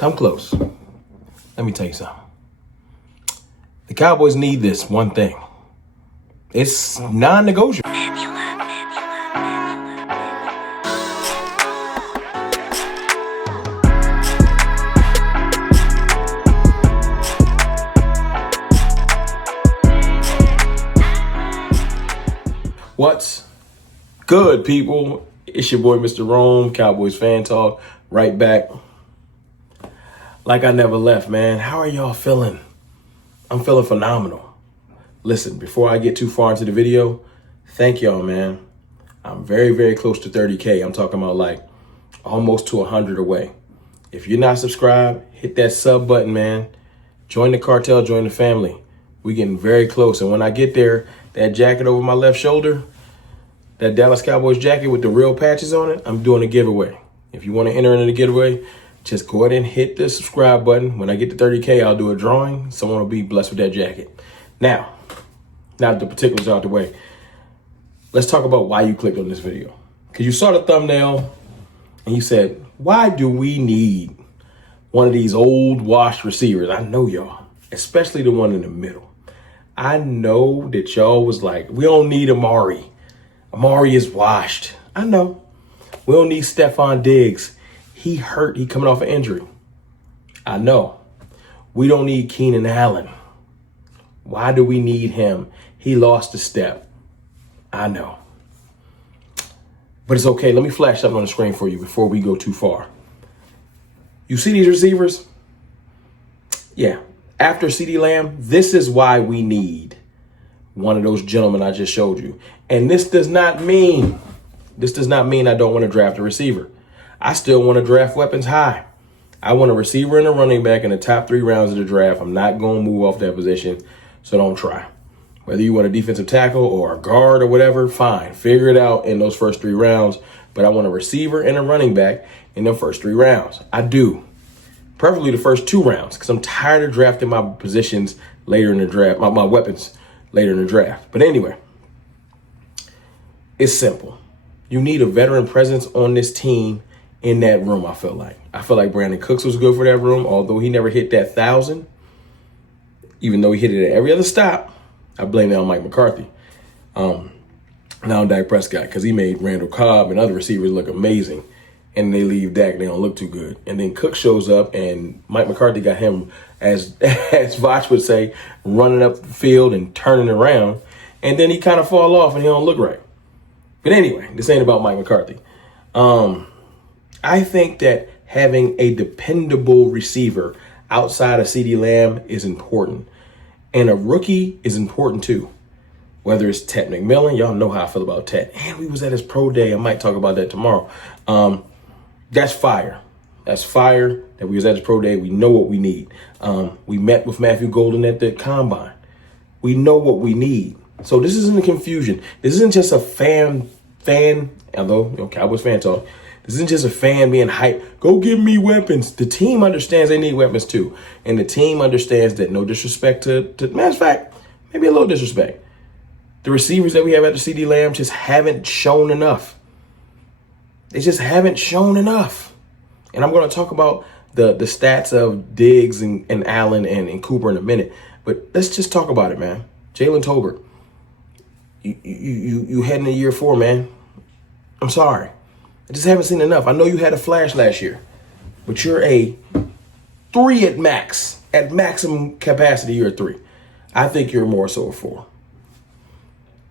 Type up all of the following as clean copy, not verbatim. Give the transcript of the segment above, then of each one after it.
Come close. Let me tell you something. The Cowboys need this one thing. It's non-negotiable. What's good, people? It's your boy, Mr. Rome, Cowboys Fan Talk, right back. Like I never left, man. How are y'all feeling? I'm feeling phenomenal. Listen, before I get too far into the video, thank y'all, man. I'm very, very close to 30K. I'm talking about like almost to 100 away. If you're not subscribed, hit that sub button, man. Join the cartel, join the family. We're getting very close. And when I get there, that jacket over my left shoulder, that Dallas Cowboys jacket with the real patches on it, I'm doing a giveaway. If you want to enter into the giveaway, just go ahead and hit the subscribe button. When I get to 30K, I'll do a drawing. Someone will be blessed with that jacket. Now that the particulars are out the way, let's talk about why you clicked on this video. Because you saw the thumbnail and you said, why do we need one of these old washed receivers? I know y'all, especially the one in the middle. I know that y'all was like, we don't need Amari. Amari is washed. I know. We don't need Stefon Diggs. He hurt. He coming off an injury. I know. We don't need Keenan Allen. Why do we need him? He lost a step. I know. But it's okay. Let me flash something on the screen for you before we go too far. You see these receivers? Yeah. After CeeDee Lamb, this is why we need one of those gentlemen I just showed you. And this does not mean I don't want to draft a receiver. I still want to draft weapons high. I want a receiver and a running back in the top 3 rounds of the draft. I'm not going to move off that position, so don't try. Whether you want a defensive tackle or a guard or whatever, fine. Figure it out in those first 3 rounds. But I want a receiver and a running back in the first 3 rounds. I do. Preferably the first 2 rounds, because I'm tired of drafting my positions later in the draft, my weapons later in the draft. But anyway, it's simple. You need a veteran presence on this team in that room, I feel like Brandon Cooks was good for that room, although he never hit that 1,000. Even though he hit it at every other stop, I blame that on Mike McCarthy. Now on Dak Prescott, because he made Randall Cobb and other receivers look amazing. And they leave Dak, they don't look too good. And then Cook shows up, and Mike McCarthy got him, as Voch would say, running up the field and turning around. And then he kind of fall off, and he don't look right. But anyway, this ain't about Mike McCarthy. I think that having a dependable receiver outside of CeeDee Lamb is important. And a rookie is important too. Whether it's Ted McMillan, y'all know how I feel about Ted. And we was at his pro day. I might talk about that tomorrow. That's fire. That's fire that we was at his pro day. We know what we need. We met with Matthew Golden at the combine. We know what we need. So this isn't a confusion. This isn't just a fan, although, Cowboys fan talk. This isn't just a fan being hyped. Go give me weapons. The team understands they need weapons too. And the team understands that, no disrespect to matter of fact, maybe a little disrespect. The receivers that we have after CeeDee Lamb just haven't shown enough. They just haven't shown enough. And I'm going to talk about the stats of Diggs and Allen and Cooper in a minute. But let's just talk about it, man. Jalen Tolbert, you heading to year 4, man. I'm sorry. I just haven't seen enough. I know you had a flash last year, but you're a 3 at max. At maximum capacity, you're a 3. I think you're more so a 4.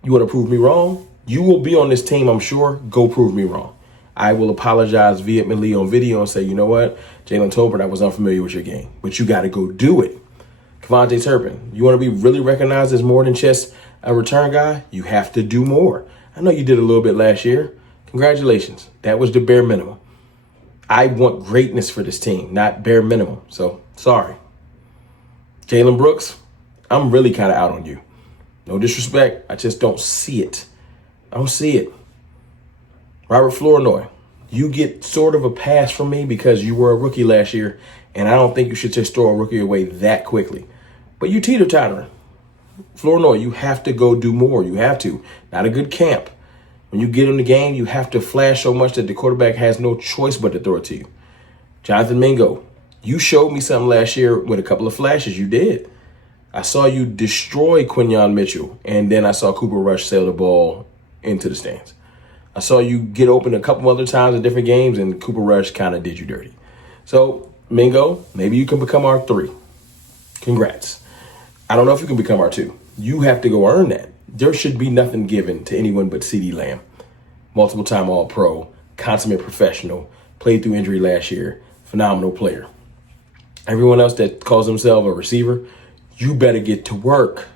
You want to prove me wrong? You will be on this team, I'm sure. Go prove me wrong. I will apologize vehemently on video and say, you know what, Jalen Tolbert, I was unfamiliar with your game, but you got to go do it. Kevontae Turpin, you want to be really recognized as more than just a return guy? You have to do more. I know you did a little bit last year. Congratulations. That was the bare minimum. I want greatness for this team, not bare minimum. So, sorry. Jalen Brooks, I'm really kind of out on you. No disrespect. I just don't see it. I don't see it. Robert Flournoy, you get sort of a pass from me because you were a rookie last year, and I don't think you should just throw a rookie away that quickly. But you teeter-tottering. Flournoy, you have to go do more. You have to. Not a good camp. When you get in the game, you have to flash so much that the quarterback has no choice but to throw it to you. Jonathan Mingo, You showed me something last year with a couple of flashes. You did. I saw you destroy Quinyon Mitchell, and then I saw Cooper Rush sail the ball into the stands. I saw you get open a couple other times in different games, and Cooper Rush kind of did you dirty. So, Mingo, maybe you can become our 3. Congrats. I don't know if you can become our 2. You have to go earn that. There should be nothing given to anyone but CeeDee Lamb. Multiple-time All-Pro, consummate professional, played through injury last year, phenomenal player. Everyone else that calls themselves a receiver, you better get to work.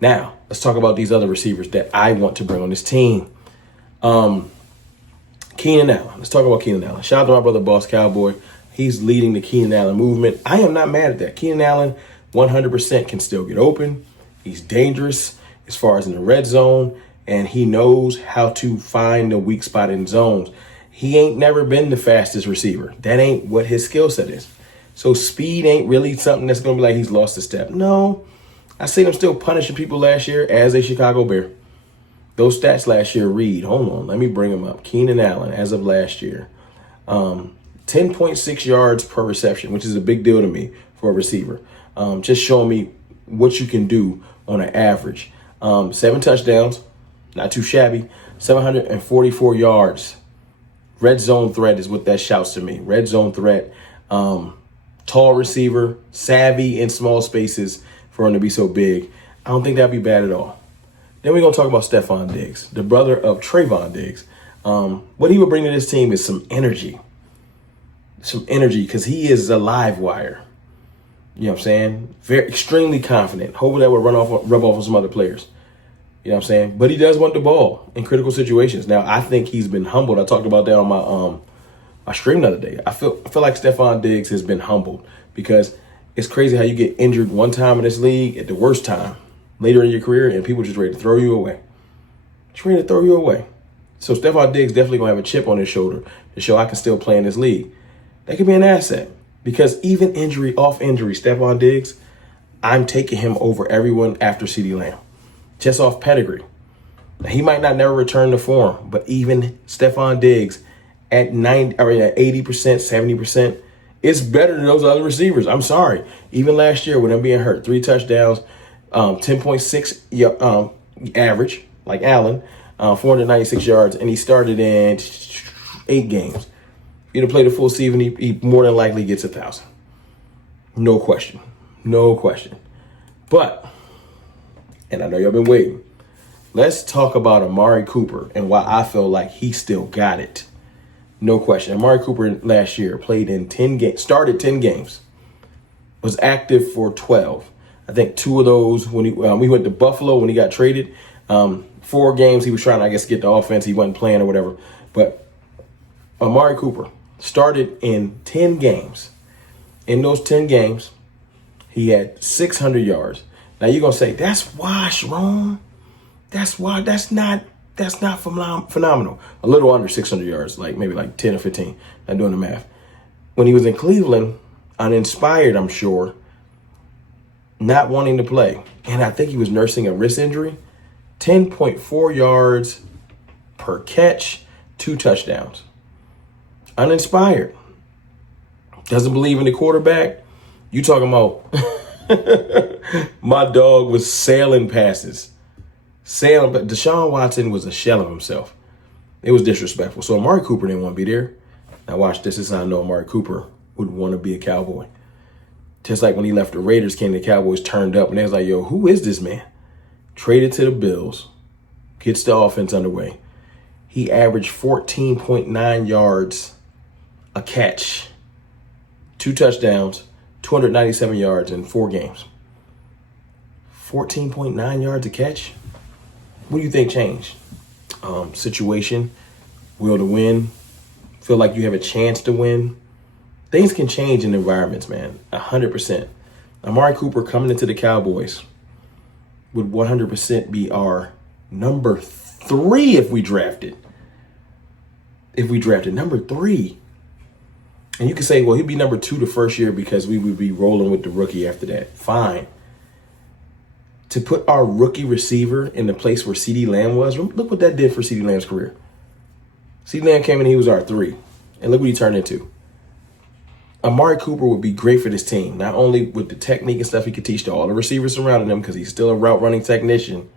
Now, let's talk about these other receivers that I want to bring on this team. Keenan Allen. Let's talk about Keenan Allen. Shout out to my brother, Boss Cowboy. He's leading the Keenan Allen movement. I am not mad at that. Keenan Allen 100% can still get open. He's dangerous as far as in the red zone, and he knows how to find the weak spot in zones. He ain't never been the fastest receiver. That ain't what his skill set is. So speed ain't really something that's going to be like he's lost a step. No, I seen him still punishing people last year as a Chicago Bear. Those stats last year read, hold on, let me bring them up. Keenan Allen, as of last year, 10.6 yards per reception, which is a big deal to me for a receiver. Just showing me what you can do on an average. 7 touchdowns, not too shabby. 744 yards. Red zone threat is what that shouts to me. Red zone threat. Tall receiver, savvy in small spaces for him to be so big. I don't think that'd be bad at all. Then we're going to talk about Stefon Diggs, the brother of Trayvon Diggs. What he would bring to this team is some energy. Some energy, because he is a live wire. You know what I'm saying? Very extremely confident. Hopefully that would rub off on some other players. You know what I'm saying? But he does want the ball in critical situations. Now, I think he's been humbled. I talked about that on my stream the other day. I feel like Stefon Diggs has been humbled because it's crazy how you get injured one time in this league at the worst time later in your career, and people just ready to throw you away. Just ready to throw you away. So Stefon Diggs definitely going to have a chip on his shoulder to show I can still play in this league. That could be an asset because even off injury, Stefon Diggs, I'm taking him over everyone after CeeDee Lamb. Just off pedigree. Now, he might not never return to form, but even Stefon Diggs at 80%, 70%, it's better than those other receivers. I'm sorry. Even last year with him being hurt, 3 touchdowns, 10.6 average, like Allen, 496 yards, and he started in 8 games. If he'd have played a full season, he more than likely gets 1,000. No question. No question. But, and I know y'all been waiting, let's talk about Amari Cooper and why I feel like he still got it. No question. Amari Cooper last year played in 10 games, started 10 games, was active for 12. I think 2 of those when we went to Buffalo when he got traded. 4 games he was trying to, I guess, get the offense. He wasn't playing or whatever. But Amari Cooper started in 10 games. In those 10 games, he had 600 yards. Now you're going to say, that's wash, Ron. That's why. That's not phenomenal. A little under 600 yards, maybe 10 or 15. Not doing the math. When he was in Cleveland, uninspired, I'm sure, not wanting to play. And I think he was nursing a wrist injury. 10.4 yards per catch, 2 touchdowns. Uninspired. Doesn't believe in the quarterback. You talking about my dog was sailing passes. But Deshaun Watson was a shell of himself. It was disrespectful. So Amari Cooper didn't want to be there. Now watch this. This is how I know Amari Cooper would want to be a Cowboy. Just like when he left the Raiders, the Cowboys turned up and they was like, yo, who is this man? Traded to the Bills. Gets the offense underway. He averaged 14.9 yards a catch. 2 touchdowns, 297 yards in 4 games. 14.9 yards a catch? What do you think changed? Situation, will to win, feel like you have a chance to win. Things can change in environments, man, 100%. Amari Cooper coming into the Cowboys would 100% be our number 3 if we drafted. Number 3. And you can say, well, he'd be number 2 the first year because we would be rolling with the rookie after that. Fine. To put our rookie receiver in the place where CeeDee Lamb was, look what that did for CeeDee Lamb's career. CeeDee Lamb came in, he was our 3. And look what he turned into. Amari Cooper would be great for this team, not only with the technique and stuff he could teach to all the receivers surrounding him because he's still a route running technician,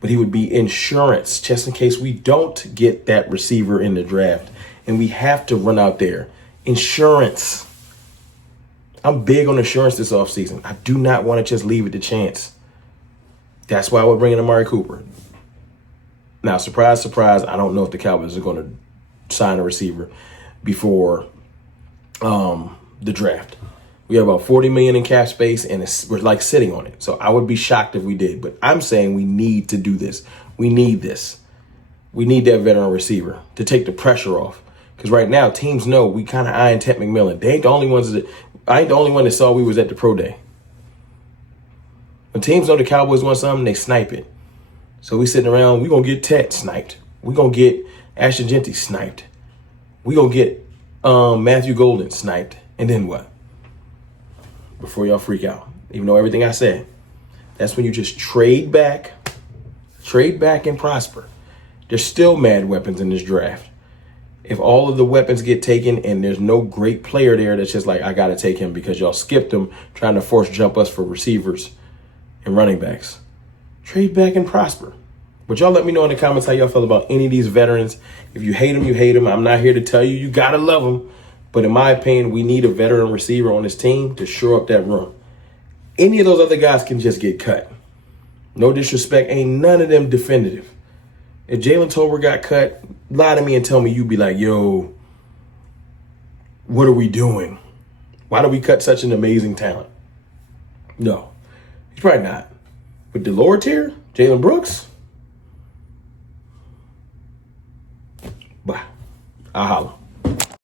but he would be insurance just in case we don't get that receiver in the draft and we have to run out there. Insurance. I'm big on insurance this offseason. I do not want to just leave it to chance. That's why we're bringing Amari Cooper. Now, surprise, surprise, I don't know if the Cowboys are going to sign a receiver before the draft. We have about $40 million in cap space, and we're like sitting on it. So I would be shocked if we did. But I'm saying we need to do this. We need this. We need that veteran receiver to take the pressure off. Because right now, teams know we kind of eyeing Ted McMillan. They ain't the only ones that I ain't the only one that saw we was at the pro day. When teams know the Cowboys want something, they snipe it. So we sitting around, we gonna get Ted sniped. We gonna get Ashton Genty sniped. We gonna get Matthew Golden sniped. And then what? Before y'all freak out, even though everything I said, that's when you just trade back and prosper. There's still mad weapons in this draft. If all of the weapons get taken and there's no great player there that's just like, I got to take him because y'all skipped him trying to force jump us for receivers and running backs. Trade back and prosper. But y'all let me know in the comments how y'all feel about any of these veterans. If you hate them, you hate them. I'm not here to tell you you got to love them. But in my opinion, we need a veteran receiver on this team to shore up that room. Any of those other guys can just get cut. No disrespect. Ain't none of them definitive. If Jalen Tolbert got cut, lie to me and tell me you'd be like, yo, what are we doing? Why do we cut such an amazing talent? No, he's probably not. With the lower tier, Jalen Brooks, bye. I'll holla.